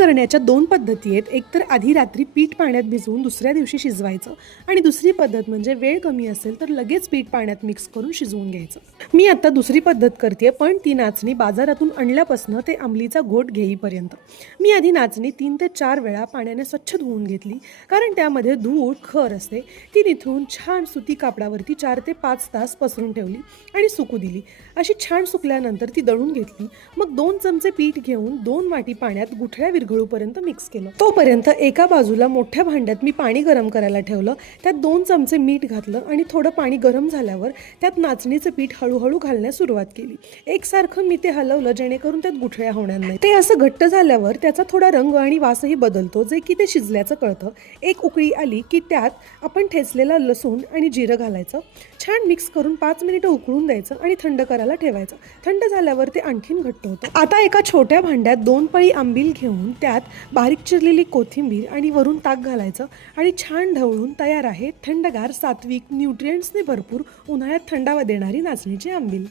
करण्याच्या दोन पद्धती आहेत. एक तर आधी रात्री पीठ पाण्यात भिजवून दुसऱ्या दिवशी शिजवायचं आणि दुसरी पद्धत म्हणजे वेळ कमी असेल तर लगेच पीठ पाण्यात मिक्स करून शिजवून घ्यायचं. मी आता दुसरी पद्धत करते, पण ती नाचणी बाजारातून आणल्यापासून ते अंबलीचा घोट घेईपर्यंत. मी आधी नाचणी 3 ते 4 वेळा पाण्याने स्वच्छ धुवून घेतली, कारण त्यामध्ये धूळ खर असते. ती निथळून छान सुती कापडावरती 4 ते 5 तास पसरून ठेवली आणि सुकू दिली. अशी छान सुकल्यानंतर ती दळून घेतली. मग 2 चमचे पीठ घेऊन 2 वाटी पाण्यात गुठळ्या विरघळूपर्यंत मिक्स केलं. तोपर्यंत एका बाजूला मोठ्या भांड्यात मी पाणी गरम करायला ठेवलं. त्यात 2 चमचे मीठ घातलं आणि थोडं पाणी गरम झाल्यावर त्यात नाचणीचं पीठ हळूहळू घालण्यास सुरुवात केली. एकसारखं मी ते हलवलं जेणेकरून त्यात गुठळ्या होणार नाही. ते असं घट्ट झाल्यावर त्याचा थोडा रंग आणि वासही बदलतो, जे की ते शिजल्याचं कळतं. एक उकळी आली की त्यात आपण ठेचलेला लसूण आणि जिरं घालायचं. छान मिक्स करून 5 मिनिटं उकळून द्यायचं आणि थंड करायला ठेवायचं. थंड झाल्यावर ते आणखीन घट्ट होतं. आता एका छोट्या भांड्यात 2 पळी आंबील घेऊन त्यात बारीक चिरलेली कोथिंबीर आणि वरून ताक घालायचं आणि छान ढवळून तयार आहे थंडगार, सात्विक, न्यूट्रिएंट्सने भरपूर, उन्हाळ्यात थंडावा देणारी नाचणीची आंबील.